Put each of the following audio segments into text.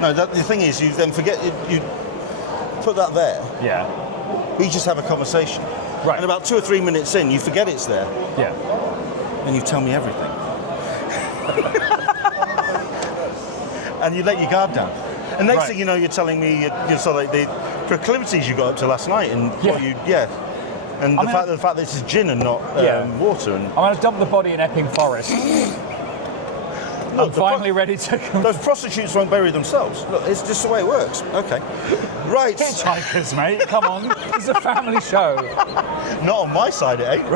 No, the thing is, you then forget, you put that there. Yeah. We just have a conversation. Right. And about 2 or 3 minutes in, you forget it's there. Yeah. And you tell me everything. And you let your guard down. And next thing you know, you're telling me you're sort of like the proclivities you got up to last night, and and the fact that this is gin and not water. And I'm going to dump the body in Epping Forest. I'm finally ready to... Those prostitutes won't bury themselves. Look, it's just the way it works. Okay. Right. Hitchhikers, mate. Come on. It's a family show. Not on my side, it ain't.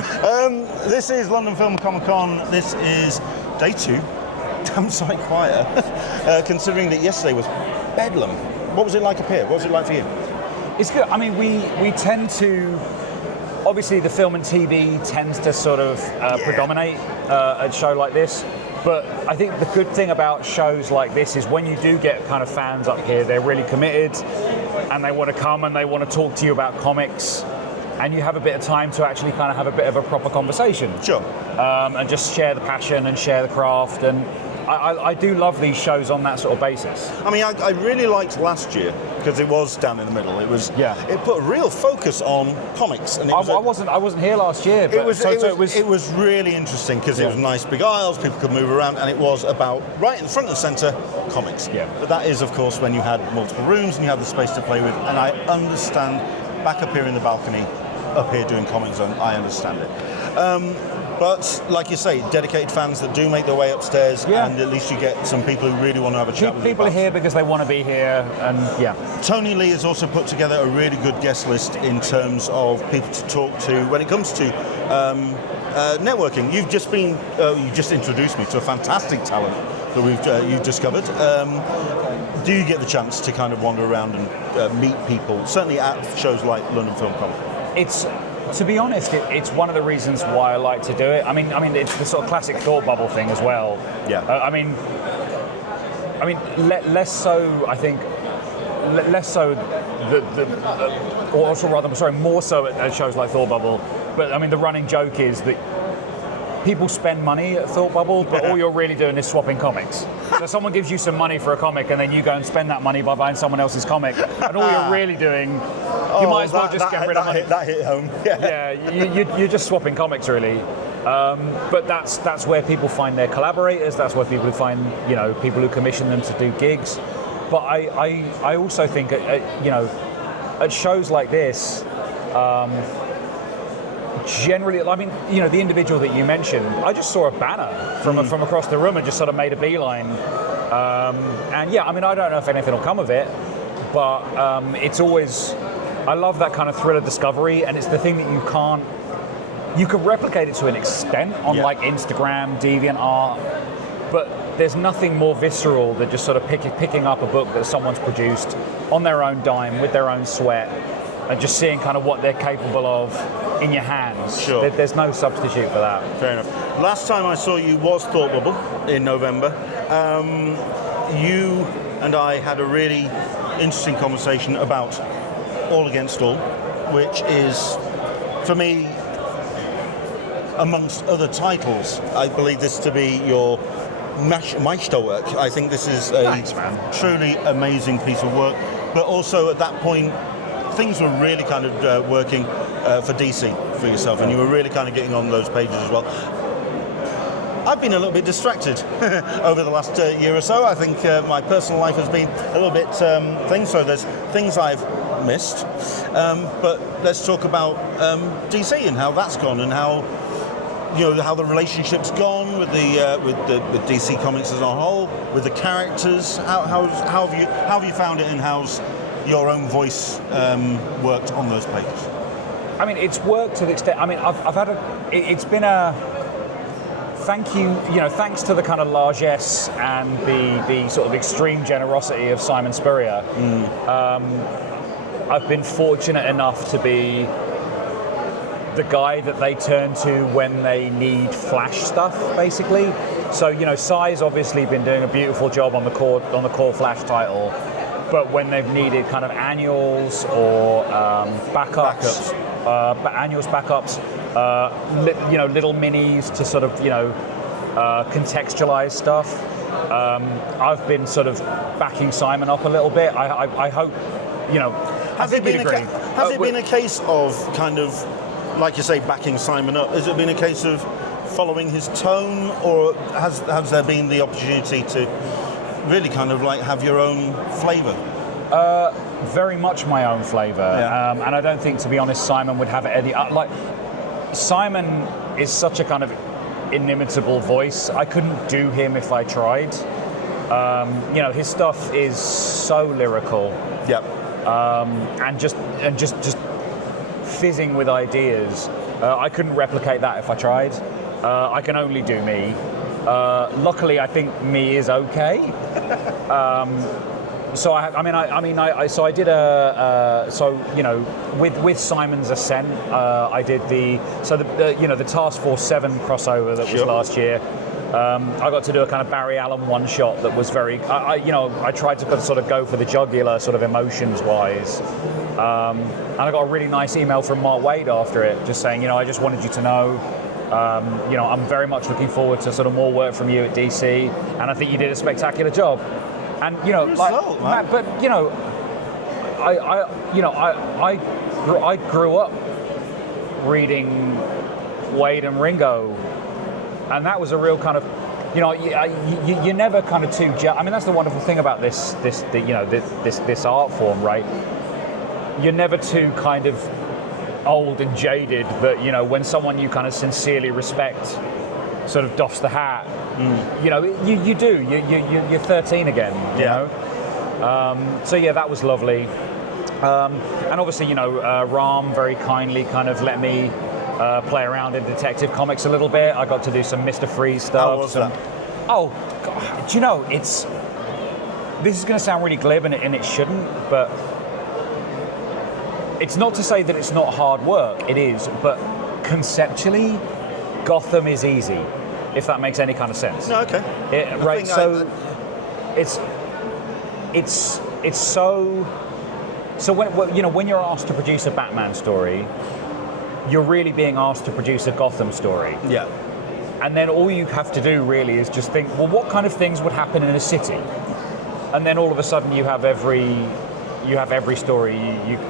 This is London Film Comic Con. This is day 2. Damn sight quieter. Considering that yesterday was bedlam. What was it like up here? What was it like for you? It's good. I mean, we tend to... Obviously, the film and TV tends to sort of predominate at a show like this. But I think the good thing about shows like this is when you do get kind of fans up here, they're really committed and they want to come and they want to talk to you about comics, and you have a bit of time to actually kind of have a bit of a proper conversation. Sure. And just share the passion and share the craft. And I do love these shows on that sort of basis. I mean, I really liked last year because it was down in the middle. It was it put a real focus on comics. And it was I wasn't here last year, but it was really interesting because it was nice big aisles, people could move around, and it was about right in front and centre comics. Yeah. But that is, of course, when you had multiple rooms and you have the space to play with. And I understand back up here in the balcony, up here doing comics, I understand it. But, like you say, dedicated fans that do make their way upstairs, and at least you get some people who really want to have a chat with you. People are here because they want to be here, and Tony Lee has also put together a really good guest list in terms of people to talk to when it comes to networking. You've just introduced me to a fantastic talent that you've discovered. Do you get the chance to kind of wander around and meet people, certainly at shows like London Film Comic? To be honest, it's one of the reasons why I like to do it. I mean, it's the sort of classic thought bubble thing as well. Yeah. Less so. I think less so. More so at shows like Thought Bubble. But I mean, the running joke is that people spend money at Thought Bubble, but all you're really doing is swapping comics. So someone gives you some money for a comic, and then you go and spend that money by buying someone else's comic, and all you're really doing, you might as well just get rid of money. That hit home. You're just swapping comics, really. But that's where people find their collaborators. That's where people find people who commission them to do gigs. But I also think at shows like this. Generally, I mean, the individual that you mentioned, I just saw a banner from across the room and just sort of made a beeline. I mean, I don't know if anything will come of it, but it's always, I love that kind of thrill of discovery, and it's the thing that you can replicate it to an extent on like Instagram, DeviantArt, but there's nothing more visceral than just sort of picking up a book that someone's produced on their own dime, with their own sweat, and just seeing kind of what they're capable of in your hands. Sure. There's no substitute for that. Fair enough. Last time I saw you was Thought Bubble in November. You and I had a really interesting conversation about All Against All, which is, for me, amongst other titles, I believe this to be your Meisterwerk. I think this is a truly amazing piece of work. But also at that point, things were really kind of working for DC for yourself, and you were really kind of getting on those pages as well. I've been a little bit distracted over the last year or so. I think my personal life has been a little bit so there's things I've missed. But let's talk about DC and how that's gone, and how how the relationship's gone with with DC Comics as a whole, with the characters. How have you found it, and how's your own voice worked on those pages? I mean, it's worked to the extent. I mean, I've had it's been a thank you. Thanks to the kind of largesse and the sort of extreme generosity of Simon Spurrier. I've been fortunate enough to be the guy that they turn to when they need Flash stuff, basically. So Si's obviously been doing a beautiful job on the core Flash title. But when they've needed kind of annuals or backups. Little minis to sort of contextualize stuff, I've been sort of backing Simon up a little bit. I hope, Has it been a case of kind of, like you say, backing Simon up? Has it been a case of following his tone, or has there been the opportunity to really kind of like have your own flavour? Very much my own flavour, and I don't think, to be honest, Simon would have any. Simon is such a kind of inimitable voice. I couldn't do him if I tried. His stuff is so lyrical. Yep. And just fizzing with ideas. I couldn't replicate that if I tried. I can only do me. Luckily, I think me is okay. So I did with Simon's Ascent, I did the Task Force 7 crossover that was last year. I got to do a kind of Barry Allen one shot that was very, I tried to sort of go for the jugular sort of emotions wise. And I got a really nice email from Mark Wade after it, just saying, I just wanted you to know, I'm very much looking forward to sort of more work from you at DC, and I think you did a spectacular job. And I grew up reading Wade and Ringo, and that was a real kind of, you're never kind of too. I mean, that's the wonderful thing about this art form, right? You're never too kind of old and jaded, but when someone you kind of sincerely respect sort of doffs the hat, you do. You're 13 again. You know. So that was lovely. And obviously, Ram very kindly kind of let me play around in Detective Comics a little bit. I got to do some Mr. Freeze stuff. How was that? Oh, God, do you know, this is going to sound really glib, and it shouldn't, but it's not to say that it's not hard work. It is, but conceptually, Gotham is easy, if that makes any kind of sense. No, okay. It's so when you're asked to produce a Batman story, you're really being asked to produce a Gotham story. Yeah. And then all you have to do really is just think, well, what kind of things would happen in a city? And then all of a sudden you have every story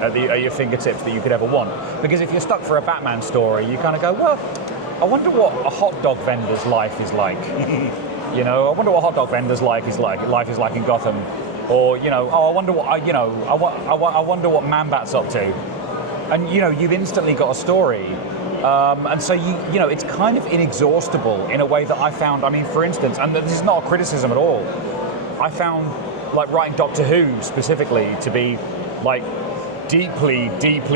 at your fingertips that you could ever want. Because if you're stuck for a Batman story, you kind of go, well, I wonder what a hot dog vendor's life is like. I wonder what hot dog vendor's life is like in Gotham. Or, I wonder what I wonder what Man-Bat's up to. And you've instantly got a story. And so it's kind of inexhaustible in a way that I found. I mean, for instance, and this is not a criticism at all, I found like writing Doctor Who specifically to be like deeply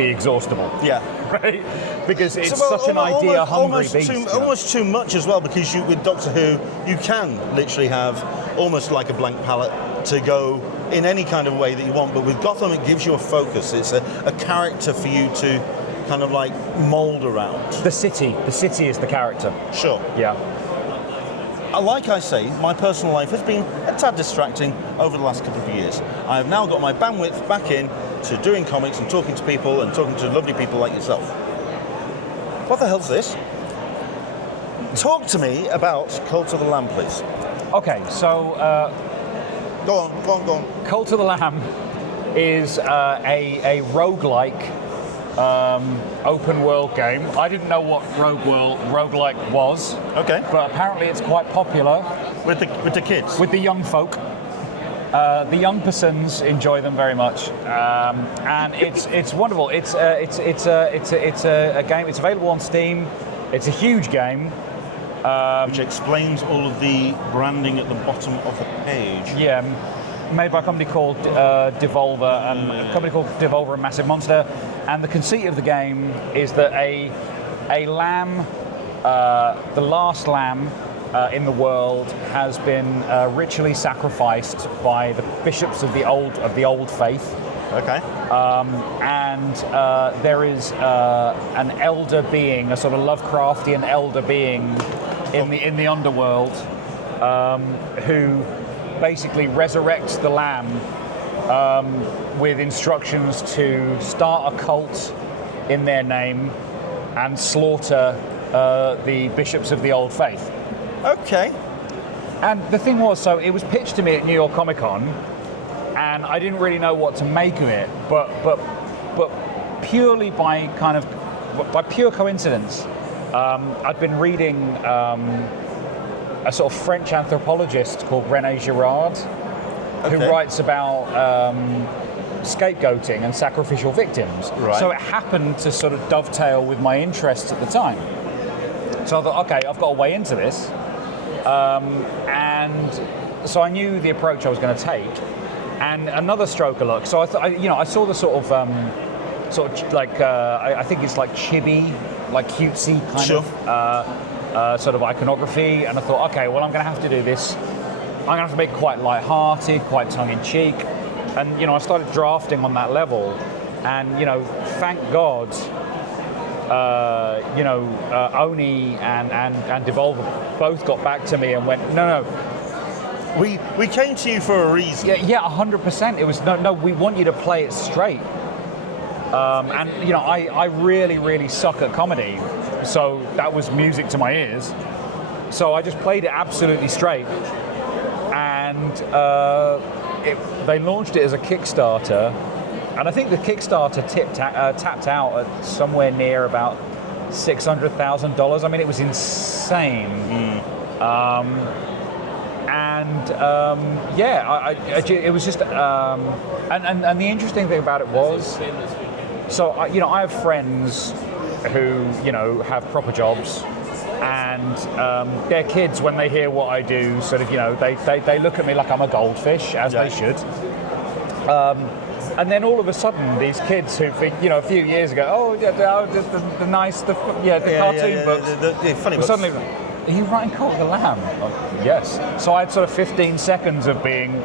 exhaustible. Yeah. Right? Because it's such an idea-hungry beast. Almost too much as well, because with Doctor Who, you can literally have almost like a blank palette to go in any kind of way that you want. But with Gotham, it gives you a focus. It's a character for you to kind of like mould around. The city is the character. Sure. Yeah. Like I say, my personal life has been a tad distracting over the last couple of years. I have now got my bandwidth back in to doing comics and talking to people and talking to lovely people like yourself. What the hell's this? Talk to me about Cult of the Lamb, please. Okay, so... Go on. Cult of the Lamb is a roguelike open world game. I didn't know what roguelike was. Okay. But apparently it's quite popular with the kids, with the young folk. The young persons enjoy them very much, and it's wonderful. It's a game. It's available on Steam. It's a huge game. Which explains all of the branding at the bottom of the page. Yeah. Made by a company called Devolver, and Massive Monster. And the conceit of the game is that a lamb, the last lamb in the world, has been ritually sacrificed by the bishops of the old faith. Okay. And there is an elder being, a sort of Lovecraftian elder being in the underworld, who basically resurrects the lamb with instructions to start a cult in their name and slaughter the bishops of the old faith. Okay. And the thing was, so it was pitched to me at New York Comic Con, and I didn't really know what to make of it, but purely by pure coincidence, I'd been reading a sort of French anthropologist called René Girard, who writes about scapegoating and sacrificial victims. Right. So it happened to sort of dovetail with my interests at the time. So I thought, okay, I've got a way into this. And so I knew the approach I was going to take. And another stroke of luck. So I saw the sort of like I think it's like chibi, like cutesy kind of sort of iconography. And I thought, okay, well, I'm going to have to do this. I'm going to have to make it quite light-hearted, quite tongue-in-cheek. And I started drafting on that level. And thank God, Oni and Devolver both got back to me and went, no. We came to you for a reason. Yeah, 100%. It was no. We want you to play it straight. And I really, really suck at comedy, so that was music to my ears. So I just played it absolutely straight, and they launched it as a Kickstarter, and I think the Kickstarter tapped out at somewhere near about $600,000. I mean, it was insane. It was just, and the interesting thing about it was, so I have friends who have proper jobs, and their kids, when they hear what I do, sort of they look at me like I'm a goldfish, as they should. And then all of a sudden, these kids who think, a few years ago, the cartoon books, the funny books. Suddenly, are you writing Cult of the Lamb? Oh, yes. So I had sort of 15 seconds of being,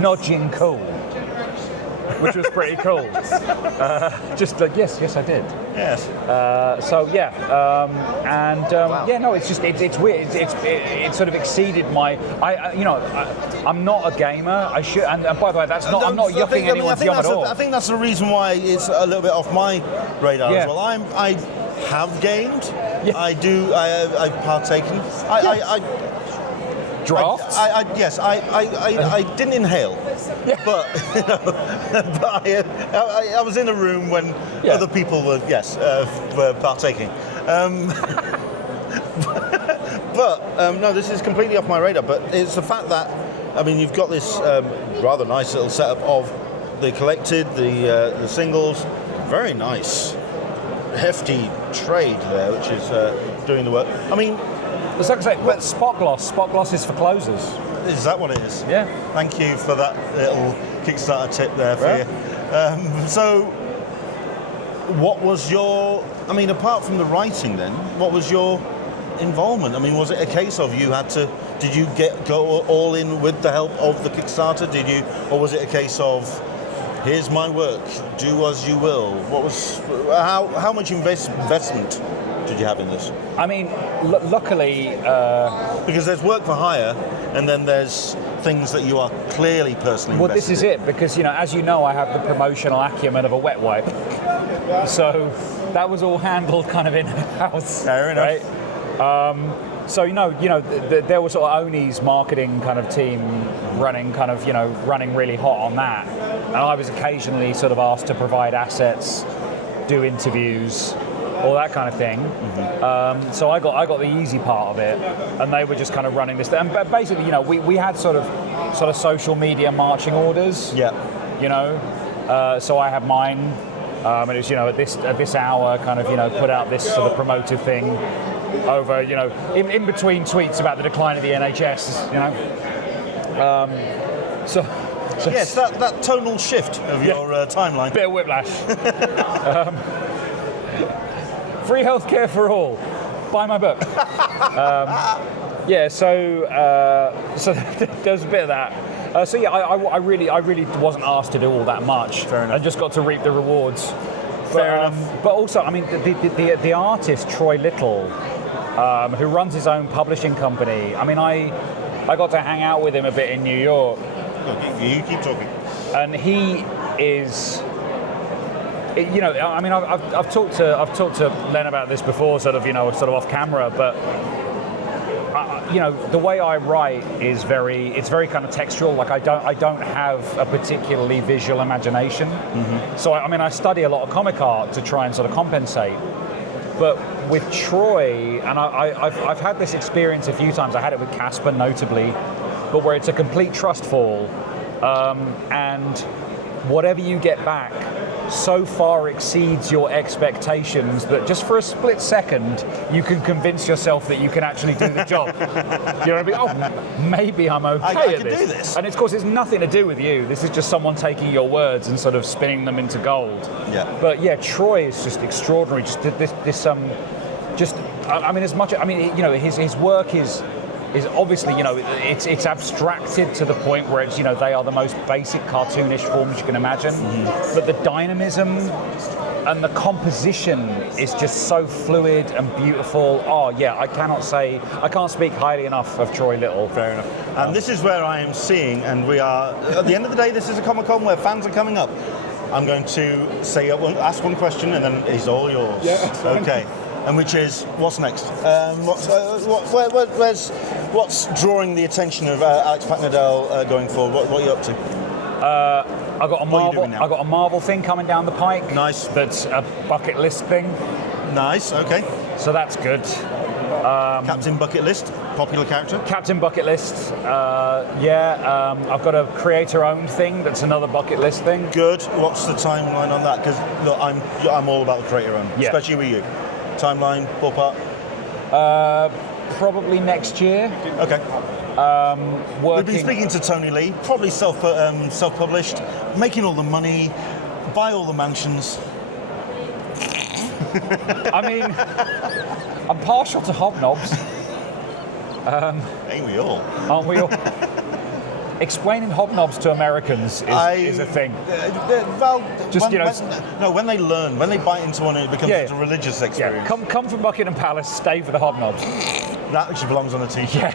nudging cool, which was pretty cool. Just like, yes, I did. Yes. It's weird. It sort of exceeded my. I'm not a gamer. I should. And by the way, that's not. I'm not yucking anyone's yum at all. I think that's the reason why it's a little bit off my radar as well. I have gamed. Yeah. I've partaken. Drafts? Yes, I didn't inhale, but I was in a room when other people were partaking. No, this is completely off my radar. But it's the fact that you've got this rather nice little setup of the collected, the singles, very nice, hefty trade there, which is doing the work. It's like I say, but spot gloss is for closers. Is that what it is? Yeah. Thank you for that little Kickstarter tip there for you. So, what was your? Apart from the writing, then, what was your involvement? Was it a case of did you go all in with the help of the Kickstarter? Or was it a case of, here's my work, do as you will? What was? How much investment did you have in this? Luckily, because there's work for hire, and then there's things that you are clearly personally well, this is it, because as you know, I have the promotional acumen of a wet wipe, so that was all handled kind of in house. Fair enough. Right? So there was sort of Oni's marketing kind of team running really hot on that, and I was occasionally sort of asked to provide assets, do interviews, all that kind of thing. Mm-hmm. So I got the easy part of it, and they were just kind of running this. And basically, we had sort of social media marching orders. Yeah. So I had mine, and it was at this hour, kind of put out this sort of promotive thing over in between tweets about the decline of the NHS. So yes, that tonal shift of your timeline. Bit of whiplash. Free healthcare for all. Buy my book. So there's a bit of that. I really wasn't asked to do all that much. Fair enough. I just got to reap the rewards. Fair enough. But also, the artist Troy Little, who runs his own publishing company. I got to hang out with him a bit in New York. Okay, you keep talking. And he is. I've talked to Len about this before, sort of off camera, but the way I write is it's very kind of textual. Like I don't have a particularly visual imagination. So I study a lot of comic art to try and sort of compensate. But with Troy, and I've had this experience a few times. I had it with Casper, notably, but where it's a complete trust fall, and whatever you get back so far exceeds your expectations that just for a split second you can convince yourself that you can actually do the job. You know what I mean? Oh, maybe I'm okay I at can this. do this. And of course, it's nothing to do with you. This is just someone taking your words and sort of spinning them into gold. Yeah. But yeah, Troy is just extraordinary. Just as much. His work is obviously, it's abstracted to the point where it's, they are the most basic cartoonish forms you can imagine. But the dynamism and the composition is just so fluid and beautiful. Oh yeah, I can't speak highly enough of Troy Little. Fair enough. And this is where I am seeing, and we are, at the end of the day, this is a Comic-Con where fans are coming up. I'm going to ask one question and then it's all yours. Yeah. Okay. And which is, what's next? What's drawing the attention of Alex Paknadel going forward? What are you up to? I got a Marvel thing coming down the pike. Nice. That's a bucket list thing. Nice. Okay. So that's good. Captain Bucket List, popular character. Captain Bucket List. I've got a creator-owned thing. That's another bucket list thing. Good. What's the timeline on that? Because look, I'm all about the creator-owned, especially with you. Timeline, ballpark? Probably next year. Okay. We've been speaking to Tony Lee, probably self-published, making all the money, buy all the mansions. I mean, I'm partial to hobnobs. Ain't we all? Aren't we all? Explaining hobnobs to Americans is a thing. When they learn, when they bite into one, it becomes a religious experience. Yeah. Come from Buckingham Palace, stay for the hobnobs. That actually belongs on a t-shirt. Yeah.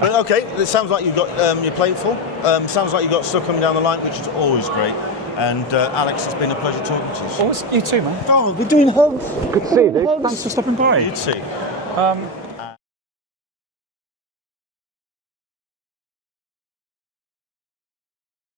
But okay, it sounds like you've got your plate full. Sounds like you've got stuff coming down the line, which is always great. And Alex, it's been a pleasure talking to you. You too, man. Oh, we're doing hugs. Good to see you, dude. Thanks for stopping by. You too.